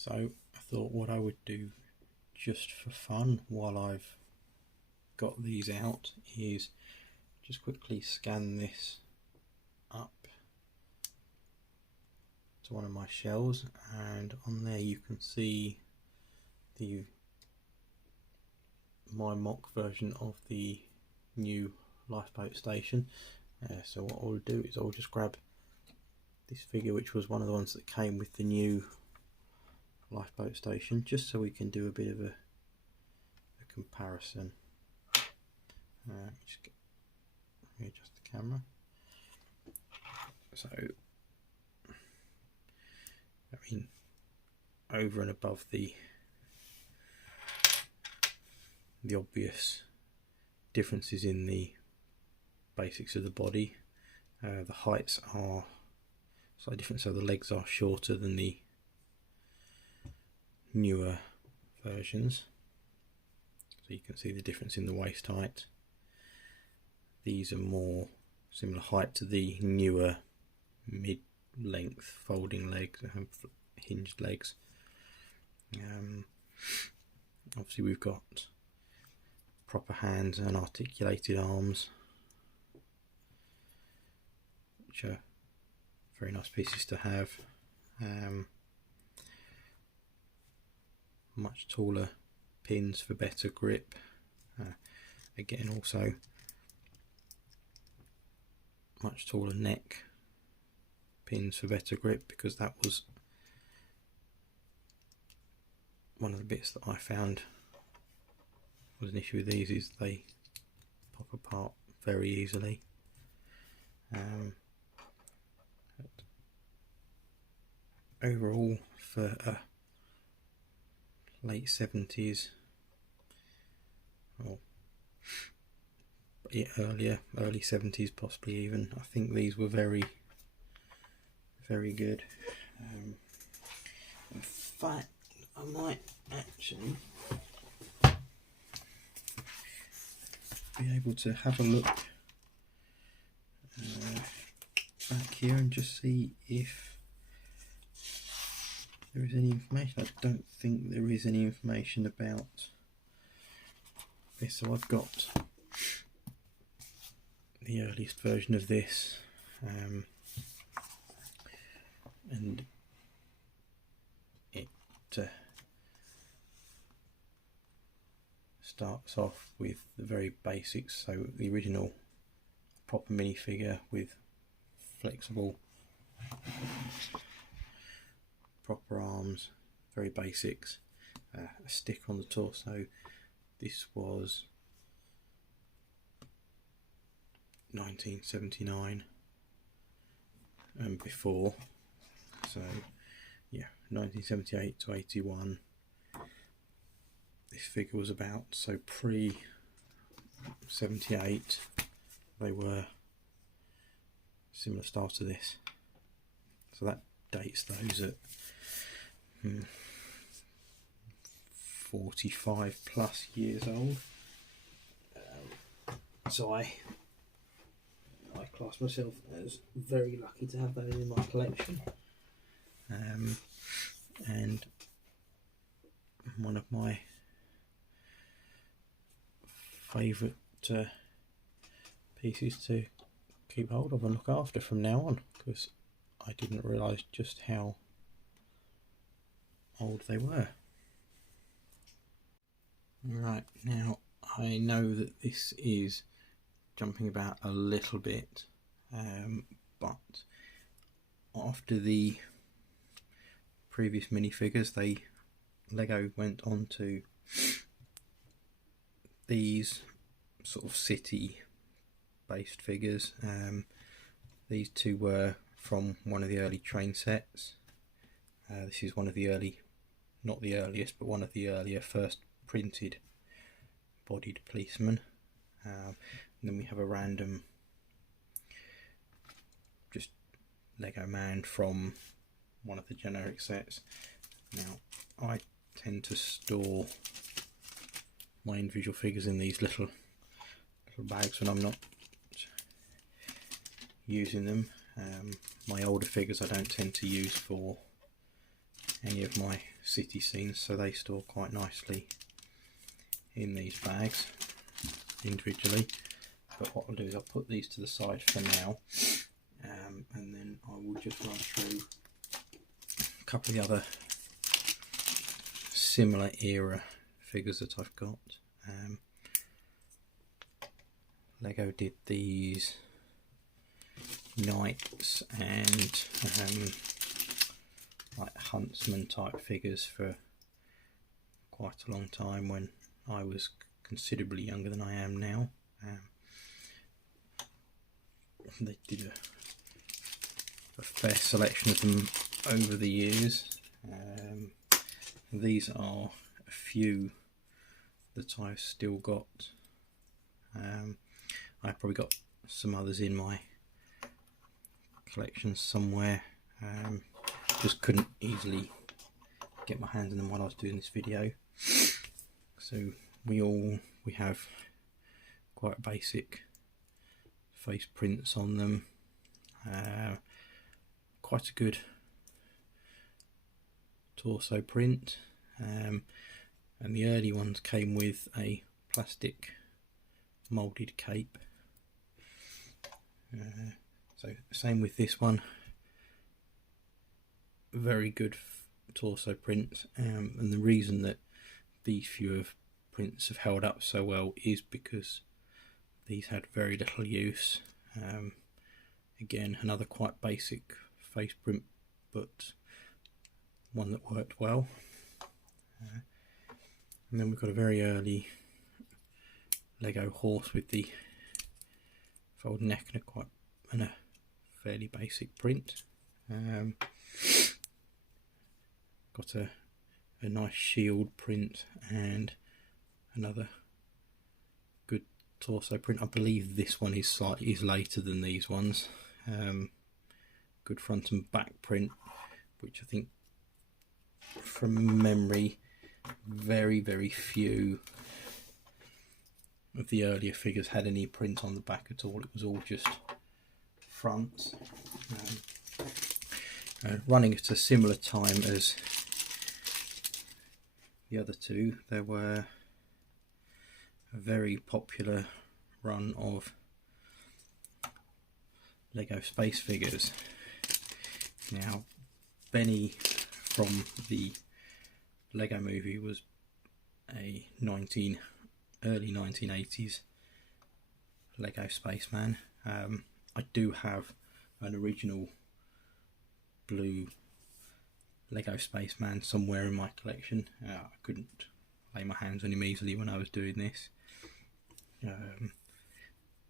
So I thought what I would do just for fun while I've got these out is just quickly scan this up to one of my shells, and on there you can see my mock version of the new lifeboat station. So what I'll do is I'll just grab this figure, which was one of the ones that came with the new lifeboat station, just so we can do a bit of a comparison. Just readjust the camera. So I mean, over and above the obvious differences in the basics of the body, the heights are slightly different, so the legs are shorter than the newer versions, so you can see the difference in the waist height. These are more similar height to the newer mid-length folding legs, hinged legs. Obviously we've got proper hands and articulated arms, which are very nice pieces to have. Much taller pins for better grip. Again, also much taller neck pins for better grip, because that was one of the bits that I found was an issue with these, is they pop apart very easily. Overall, for a late 70s or early 70s possibly even, I think these were very good. In fact, I might actually be able to have a look back here and just see if there is any information. I don't think there is any information about this. So I've got the earliest version of this, and it starts off with the very basics. So the original proper minifigure with flexible proper arms, very basics, a stick on the torso. This was 1979 and before, so yeah, 1978 to 81 this figure was about. So pre 78 they were similar style to this, so that dates those at 45 plus years old. So I class myself as very lucky to have that in my collection, and one of my favourite pieces to keep hold of and look after from now on, because I didn't realise just how old they were. Right, now I know that this is jumping about a little bit, but after the previous minifigures, Lego went on to these sort of city based figures. These two were from one of the early train sets. This is one of the early, not the earliest, but one of the earlier first printed bodied policemen. And then we have a random just Lego man from one of the generic sets. Now I tend to store my individual figures in these little bags when I'm not using them. My older figures I don't tend to use for any of my city scenes, so they store quite nicely in these bags individually. But what I'll do is I'll put these to the side for now, and then I will just run through a couple of the other similar era figures that I've got. Lego did these knights and like huntsman type figures for quite a long time when I was considerably younger than I am now. They did a fair selection of them over the years. These are a few that I've still got. I've probably got some others in my collection somewhere. Just couldn't easily get my hands on them while I was doing this video. So we have quite basic face prints on them. Quite a good torso print, and the early ones came with a plastic moulded cape. So same with this one, very good torso print, and the reason that these few of prints have held up so well is because these had very little use. Again, another quite basic face print, but one that worked well. And then we've got a very early Lego horse with the fold neck and a fairly basic print. Got a nice shield print and another good torso print. I believe this one is later than these ones. Good front and back print, which I think from memory very few of the earlier figures had any print on the back at all. It was all just front. Running at a similar time as the other two, there were a very popular run of Lego space figures. Now, Benny from the Lego movie was a early 1980s Lego spaceman. I do have an original blue Lego spaceman somewhere in my collection. I couldn't lay my hands on him easily when I was doing this,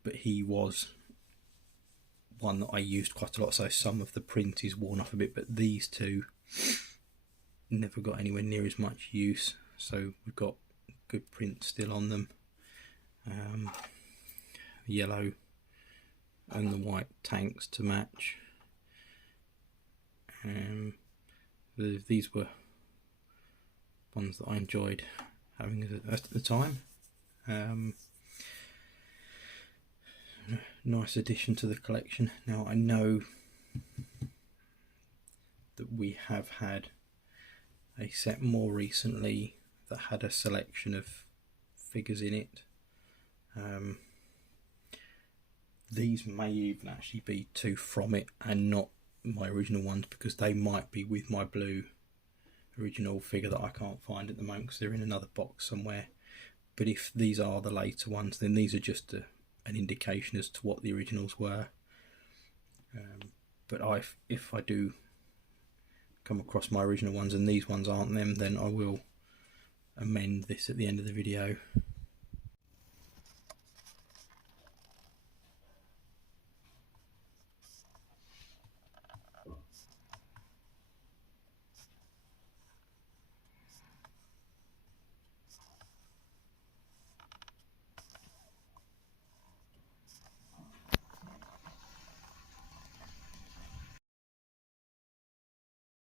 but he was one that I used quite a lot, so some of the print is worn off a bit, but these two never got anywhere near as much use, so we've got good print still on them. Yellow and the white tanks to match. These were ones that I enjoyed having at the time. Nice addition to the collection. Now, I know that we have had a set more recently that had a selection of figures in it. These may even actually be two from it and not my original ones, because they might be with my blue original figure that I can't find at the moment because they're in another box somewhere. But if these are the later ones, then these are just an indication as to what the originals were. But if I do come across my original ones and these ones aren't them, then I will amend this at the end of the video.